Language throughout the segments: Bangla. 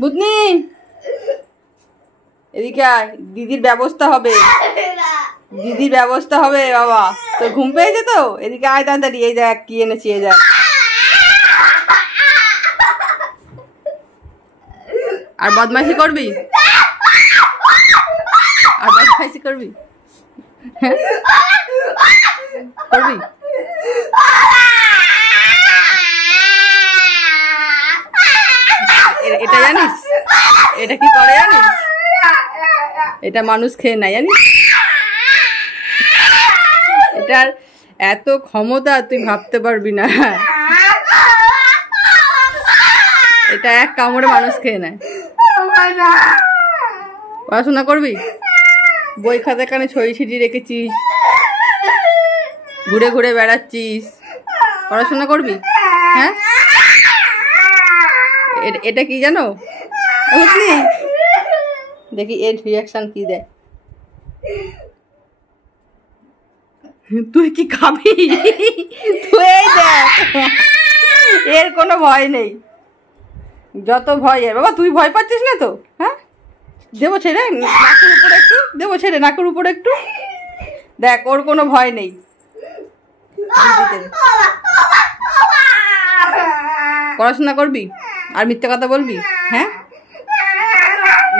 বুদনি এদিকে আয়, দিদির ব্যবস্থা হবে, দিদির ব্যবস্থা হবে বাবা। তোর ঘুম পেয়েছে তো? এদিকে আয় তাড়াতাড়ি। এই দেখ কি এনেছি, এই দেখ। আর বদমাইশি করবি? আর বদমাইশি করবি? করবি? এটা জানিস এটা কি করে জানিস? এটা মানুষ খেয়ে নেয় জানিস? এটার এত ক্ষমতা তুই ভাবতে পারবি না। এটা এক কামড়ে মানুষ খেয়ে নেয়। পড়াশোনা করবি? বই খাতা কানে ছড়ি ছিটিয়ে রেখেছিস, ঘুরে ঘুরে বেড়াচ্ছিস, পড়াশোনা করবি? হ্যাঁ, এটা কি জানো? বুঝলি? দেখি এর রিয়াকশন কি দেয়। তুই কি খাবি? তুই দেখ, এর কোনো ভয় নেই, যত ভয় এর। বাবা তুই ভয় পাচ্ছিস না তো? হ্যাঁ, দেবো ছেড়ে নাকের উপরে একটু, দেবো ছেড়ে নাকের উপরে একটু। দেখ ওর কোনো ভয় নেই। পড়াশোনা করবি আর মিথ্যে কথা বলবি? হ্যাঁ,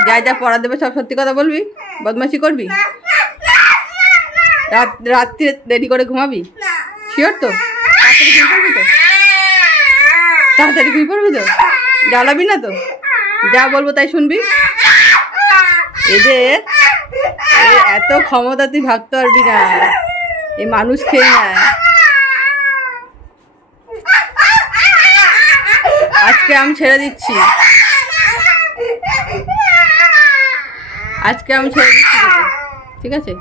যা যা পড়া দেবে সব সত্যি কথা বলবি? বদমাইশি করবি? রাত্রে দেরি করে ঘুমাবি? শিওর তো? তাড়াতাড়ি ঘুমিয়ে পড়বি তো? তাড়াতাড়ি ঘুমিয়ে পড়বি তো? জ্বালাবি না তো? যা বলবো তাই শুনবি? এদের এত ক্ষমতা তুই ভাবতে পারবি না। এই মানুষ খেয়ে নেয়। আজকে আমি ছেড়ে দিচ্ছি, আজকে আমি ছেড়ে দিচ্ছি তোকে, ঠিক আছে?